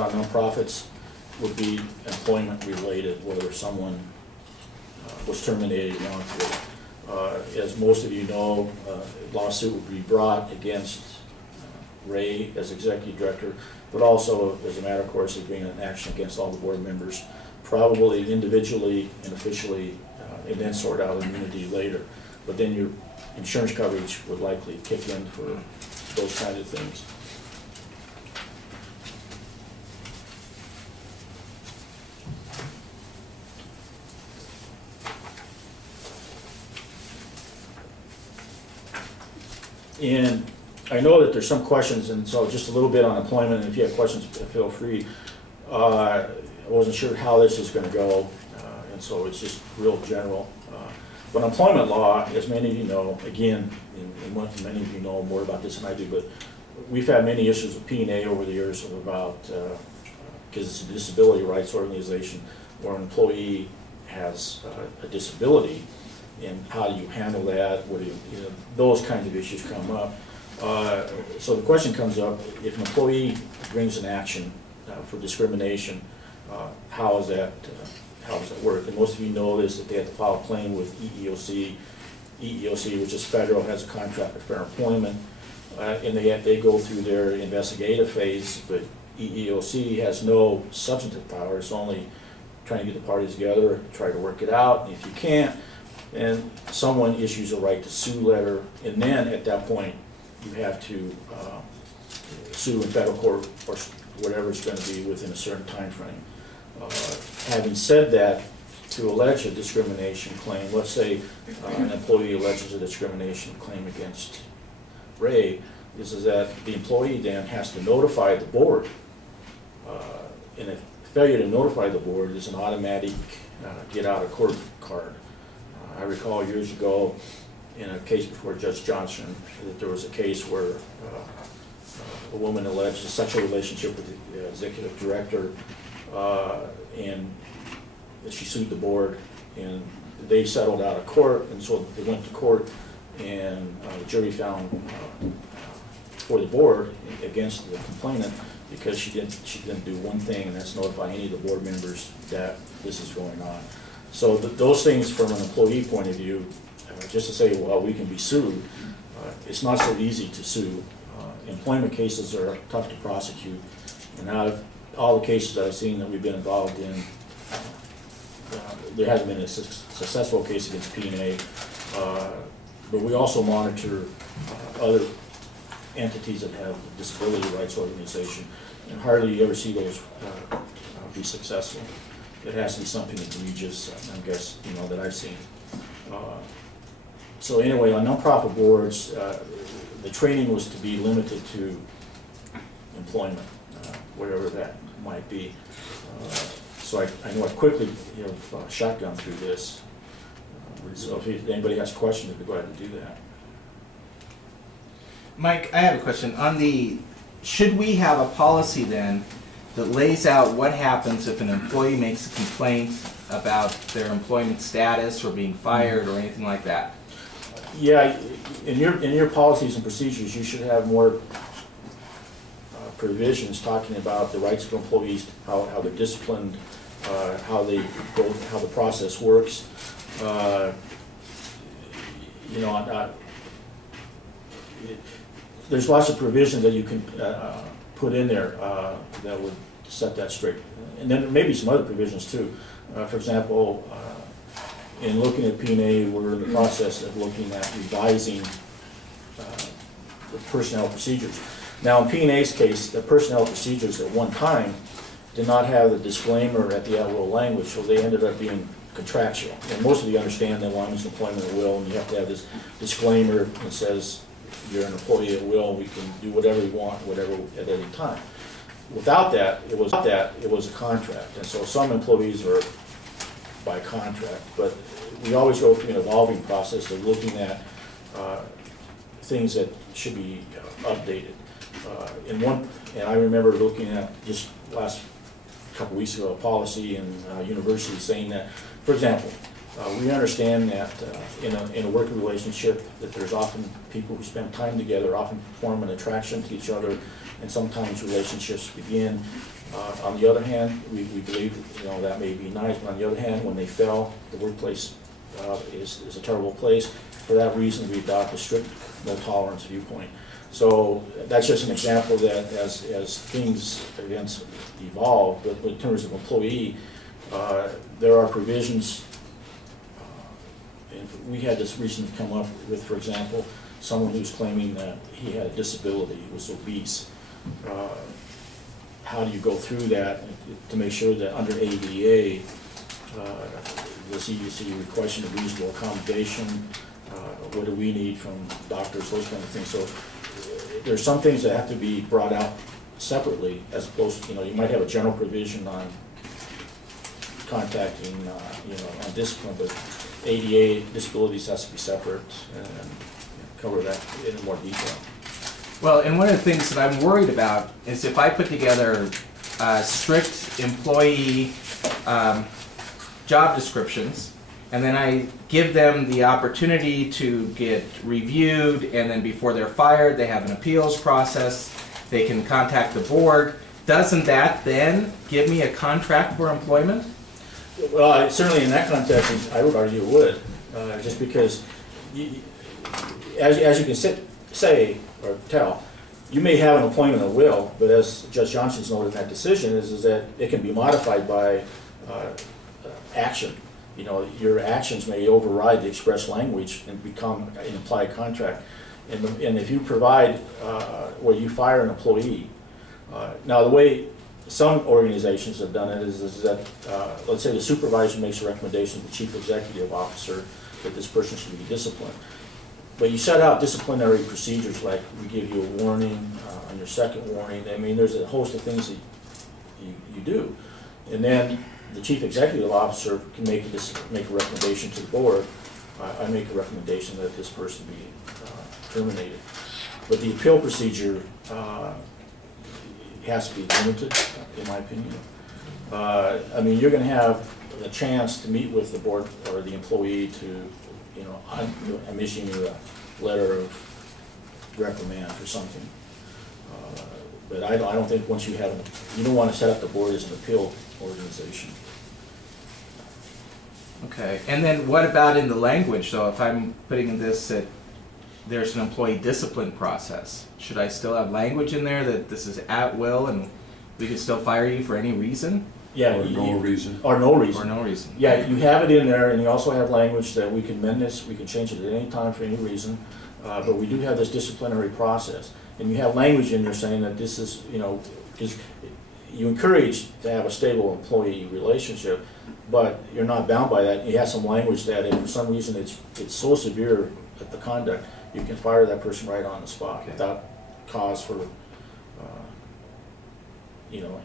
on nonprofits would be employment related, whether someone was terminated wrongfully. As most of you know, a lawsuit would be brought against Ray as executive director, but also, as a matter of course, there'd be an action against all the board members, probably individually and officially, and then sort out immunity later. But then your insurance coverage would likely kick in for those kinds of things. And I know that there's some questions, and so just a little bit on employment, and if you have questions, feel free. I wasn't sure how this is going to go, and so it's just real general. But employment law, as many of you know, again, and many of you know more about this than I do, but we've had many issues with P&A over the years about, because it's a disability rights organization, where an employee has a disability, and how do you handle that? What do you know, those kinds of issues come up. So the question comes up, if an employee brings an action for discrimination, how does that work? And most of you know this, that they have to file a claim with EEOC. EEOC, which is federal, has a contract for fair employment, and they go through their investigative phase, but EEOC has no substantive power. It's only trying to get the parties together, try to work it out, and if you can't, and someone issues a right to sue letter, and then at that point you have to sue in federal court or whatever it's going to be within a certain time frame. Having said that, to allege a discrimination claim, let's say an employee alleges a discrimination claim against Ray, is that the employee then has to notify the board, and if failure to notify the board is an automatic get out of court card. I recall years ago in a case before Judge Johnson that there was a case where a woman alleged a sexual relationship with the executive director, and she sued the board, and they settled out of court, and so they went to court, and the jury found for the board against the complainant because she didn't do one thing, and that's notify any of the board members that this is going on. So those things from an employee point of view, just to say, well, we can be sued, it's not so easy to sue. Employment cases are tough to prosecute, and out of all the cases that I've seen that we've been involved in, there hasn't been a successful case against P&A, but we also monitor other entities that have a disability rights organization, and hardly you ever see those be successful. It has to be something egregious, I guess, you know, that I've seen. So anyway, on nonprofit boards, the training was to be limited to employment, whatever that might be. So I know I quickly shotgun through this. So if anybody has questions, I'd be glad to do that. Mike, I have a question. Should we have a policy then that lays out what happens if an employee makes a complaint about their employment status or being fired or anything like that? Yeah, in your policies and procedures, you should have more provisions talking about the rights of employees, how they're disciplined, how the process works. You know, there's lots of provisions that you can put in there that would set that straight, and then maybe some other provisions too. For example, in looking at P&A, we're in the process of looking at revising the personnel procedures. Now, in P&A's case, the personnel procedures at one time did not have the disclaimer at the at-will language, so they ended up being contractual. And most of you understand that one is employment at will, and you have to have this disclaimer that says you're an employee at will, we can do whatever we want, whatever at any time. Without that, it was a contract, and so some employees are by contract, but we always go through an evolving process of looking at things that should be updated. And I remember looking at just last couple weeks ago a policy in university saying that, for example, we understand that in a working relationship that there's often people who spend time together often form an attraction to each other, and sometimes relationships begin, On the other hand, we believe that may be nice, but on the other hand, when they fail, the workplace is a terrible place. For that reason, we adopt a strict no tolerance viewpoint. So that's just an example that as things, events evolve, but in terms of employee, there are provisions. And we had this recently come up with, for example, someone who's claiming that he had a disability, he was obese. How do you go through that to make sure that under ADA, the CDC requesting a reasonable accommodation, what do we need from doctors, those kind of things. So there's some things that have to be brought out separately, as opposed to, you might have a general provision on contacting, on discipline, but ADA disabilities has to be separate and cover that in more detail. Well, and one of the things that I'm worried about is if I put together strict employee job descriptions, and then I give them the opportunity to get reviewed, and then before they're fired, they have an appeals process, they can contact the board. Doesn't that then give me a contract for employment? Well, certainly in that context, I would argue it would, just because, as you can say or tell, you may have an employment at will, but as Judge Johnson's noted in that decision, is that it can be modified by action. Your actions may override the express language and become an implied contract. And if you provide where you fire an employee, now the way some organizations have done it is that, let's say the supervisor makes a recommendation to the chief executive officer that this person should be disciplined. But you set out disciplinary procedures, like we give you a warning on your second warning. I mean, there's a host of things that you do. And then the chief executive officer can make a recommendation to the board. I make a recommendation that this person be terminated. But the appeal procedure has to be limited, in my opinion. I mean, you're going to have a chance to meet with the board or the employee to, I'm issuing you a letter of reprimand for something. But I don't think once you you don't want to set up the board as an appeal organization. Okay, and then what about in the language? So if I'm putting in this that there's an employee discipline process, should I still have language in there that this is at will and we can still fire you for any reason? Yeah, or no reason. Or no reason. Or no reason. Yeah, you have it in there, and you also have language that we can amend this, we can change it at any time for any reason, but we do have this disciplinary process. And you have language in there saying that this is, because you encourage to have a stable employee relationship, but you're not bound by that. You have some language that if for some reason it's so severe at the conduct, you can fire that person right on the spot without cause for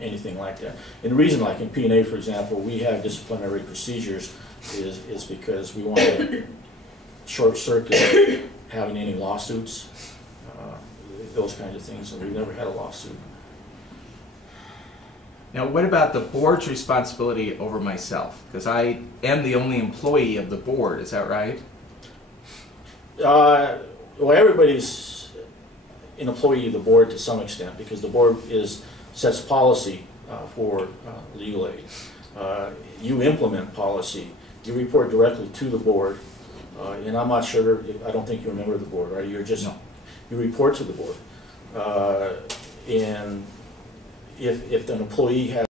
anything like that. And the reason, like in P&A, for example, we have disciplinary procedures is because we want to short circuit having any lawsuits, those kinds of things, and we've never had a lawsuit. Now, what about the board's responsibility over myself? Because I am the only employee of the board, is that right? Well, everybody's an employee of the board to some extent, because the board sets policy for legal aid. You implement policy. You report directly to the board, and I'm not sure. I don't think you're a member of the board, right? You're just you report to the board, and if an employee has